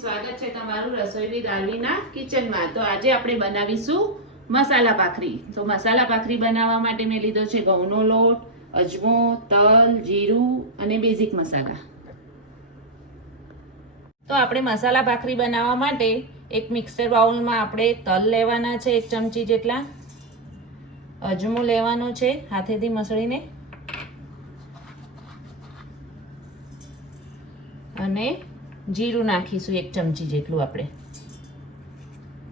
સ્વાગત છે તમારું રસોઈ વિદ આલવીના કિચનમાં. તો આજે આપણે બનાવીશું મસાલા ભાખરી. તો મસાલા ભાખરી બનાવવા માટે મેં લીધો છે ઘઉંનો લોટ, અજમો, તલ, જીરું અને બેઝિક મસાલા. તો આપણે મસાલા ભાખરી બનાવવા માટે એક મિક્સર બાઉલમાં આપણે તલ લેવાના છે એક ચમચી જેટલા, અજમો લેવાનો છે હાથેથી મસળીને, અને જીરું નાખીશું એક ચમચી જેટલું આપણે.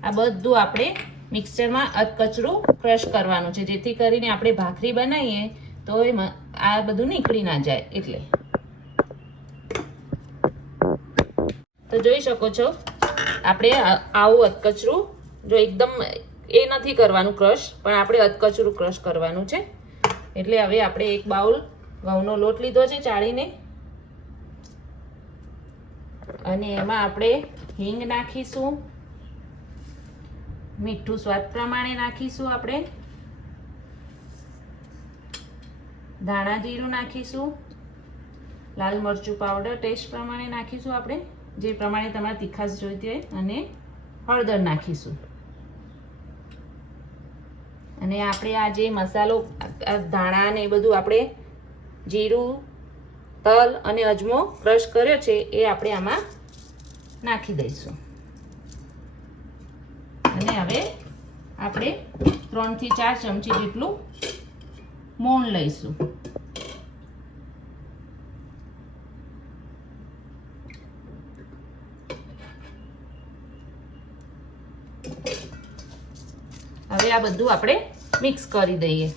આ બધું આપણે મિક્સરમાં અધકચરું ક્રશ કરવાનું છે. જેથી કરીને આપણે ભાખરી બનાવીએ તો આ બધું નીકળી ના જાય એટલે. તો જોઈ શકો છો, આપણે આવું અધકચરું જો એકદમ એ નથી કરવાનું ક્રશ, પણ આપણે અધકચરું ક્રશ કરવાનું છે. એટલે હવે આપણે એક બાઉલ ઘઉંનો લોટ લીધો છે, ચાળીને. અને એમાં આપણે હિંગ નાખીશું. મીઠું સ્વાદ પ્રમાણે નાખીશું આપણે. ધાણા જીરું નાખીશું. લાલ મરચું પાવડર ટેસ્ટ પ્રમાણે નાખીશું આપણે. જે પ્રમાણે તમારે તીખાશ જોઈતી હોય અને હળદર નાખીશું. અને આપણે આ જે મસાલો ધાણા ને એ બધું આપણે જીરું તલ અને અજમો ક્રશ કર્યો છે એ આપણે આમાં નાખી દઈશું. અને હવે આપણે ત્રણથી ચાર ચમચી જેટલું મોણ લઈશું. હવે આ બધું આપણે મિક્સ કરી દઈએ.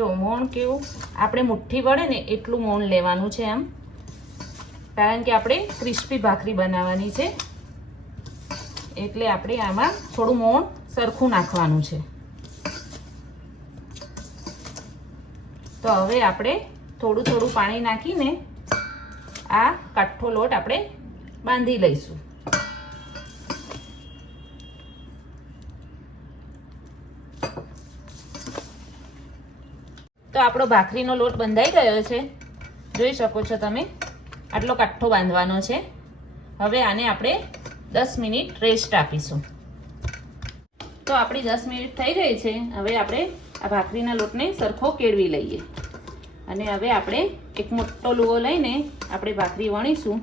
જો મોણ કેવું? આપણે મુઠ્ઠી વળે ને એટલું મોણ લેવાનું છે આમ કારણ કે આપણે ક્રિસ્પી ભાખરી બનાવવાની છે. એટલે આપણે આમાં થોડું મોણ સરખું નાખવાનું છે. તો હવે આપણે થોડું થોડું પાણી નાખીને આ કઠ્ઠો લોટ આપણે બાંધી લઈશું. તો આપણો ભાખરીનો લોટ બંધાઈ ગયો છે. જોઈ શકો છો તમે. આટલો કાઠો બાંધવાનો છે. હવે આને આપણે દસ મિનિટ રેસ્ટ આપીશું. તો આપણી દસ મિનિટ થઈ ગઈ છે. હવે આપણે આ ભાખરીના લોટને સરખો કેળવી લઈએ. અને હવે આપણે એક મોટો લુવો લઈને આપણે ભાખરી વણીશું.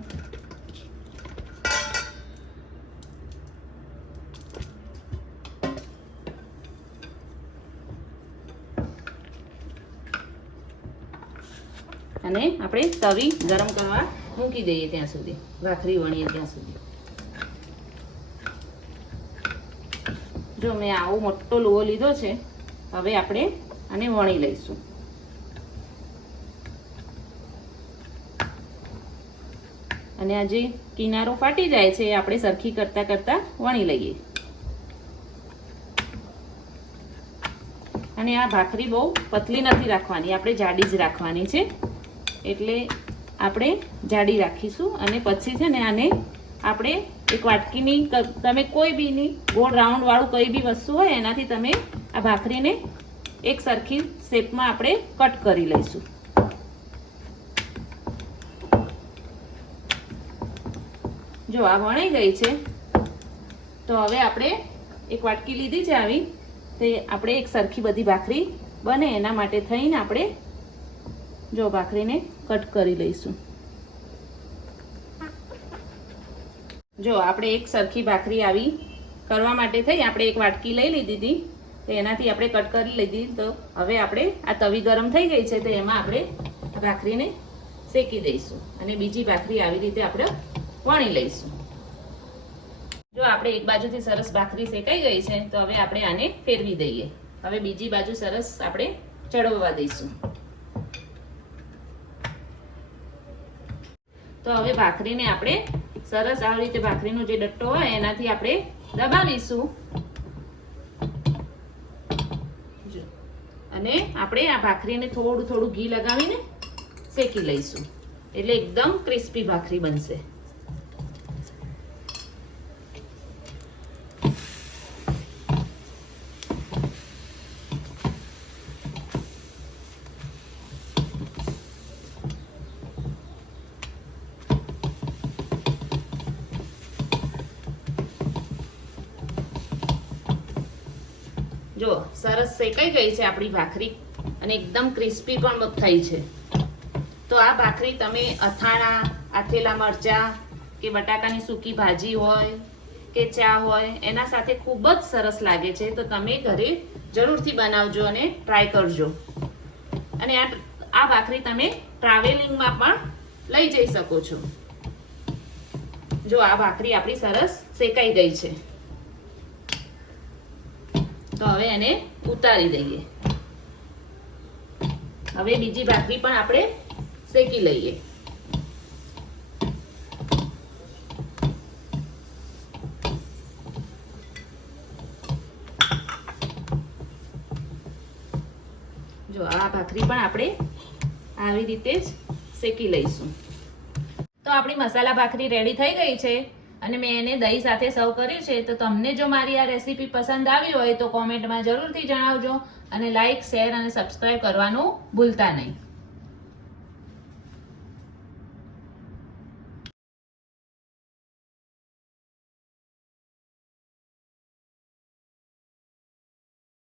અને આપણે તવી ગરમ કરવા મૂકી દઈએ ત્યાં સુધી. ભાખરી વણીએ ત્યાં સુધી. જો મેં આવો મોટો લોહો લીધો છે, હવે આપણે આને વણી લઈશું. અને આ જે કિનારો ફાટી જાય છે, એ આપણે સરખી કરતા કરતા વણી લઈએ. અને આ ભાખરી બહુ પતલી નથી રાખવાની, આપણે જાડી જ રાખવાની છે. એટલે આપણે જાડી રાખીશું અને પછી છે ને આને આપણે એક વાટકીની તમે કોઈ બીની ગોળ રાઉન્ડ વાળું કઈ બી વસ્તુ હોય એનાથી તમે આ ભાખરીને એક સરખી શેપમાં આપણે કટ કરી લઈશું. જો આ વણાઈ ગઈ છે, તો હવે આપણે એક વાટકી લીધી છે આવી, તે આપણે એક સરખી બધી ભાખરી બને એના માટે થઈને આપણે જો ભાખરીને કટ કરી લઈશું. જો, આપણે એક સરખી ભાખરી આવી કરવા માટે થઈ, આપણે એક વાટકી લઈ લીધી હતી, તો એનાથી આપણે કટ કરી લીધી. તો હવે આપણે આ તવી ગરમ થઈ ગઈ છે, તો એમાં આપણે ભાખરીને શેકી દઈશું અને બીજી ભાખરી આવી રીતે આપણે વણી લઈશું. જો, આપણે એક બાજુથી સરસ ભાખરી શેકાઈ ગઈ છે, તો હવે આપણે આને ફેરવી દઈએ. હવે બીજી બાજુ સરસ આપણે ચડવવા દઈશું. તો હવે ભાખરીને આપણે સરસ આવી રીતે ભાખરીનો જે ડટ્ટો હોય એનાથી આપણે દબાવીશું. અને આપણે આ ભાખરીને થોડું થોડું ઘી લગાવીને શેકી લઈશું. એટલે એકદમ ક્રિસ્પી ભાખરી બનશે. જો, સરસ શેકાઈ ગઈ છે આપણી ભાખરી અને એકદમ ક્રિસ્પી પણ થઈ છે. તો આ ભાખરી તમે અથાણા, આથેલા મરચાં કે બટાકાની સૂકી ભાજી હોય કે ચા હોય, એના સાથે ખૂબ જ સરસ લાગે છે. તો તમે ઘરે જરૂરથી બનાવજો અને ટ્રાય કરજો. અને આ આ ભાખરી તમે ટ્રાવેલિંગમાં પણ લઈ જઈ શકો છો. જો આ ભાખરી આપણી સરસ શેકાઈ ગઈ છે. તો હવે એને ઉતારી દઈએ. હવે બીજી ભાખરી પણ આપણે શેકી લઈએ. જો, આ ભાખરી પણ આપણે આવી રીતે જ શેકી લઈશું. તો આપણી મસાલા ભાખરી રેડી થઈ ગઈ છે? અને મેં એને દહીં સાથે સર્વ કર્યું છે, તો તમને જો મારી આ રેસીપી પસંદ આવી હોય તો કોમેન્ટમાં જરૂરથી જણાવજો અને લાઇક શેર અને સબસ્ક્રાઈબ કરવાનું ભૂલતા નહીં.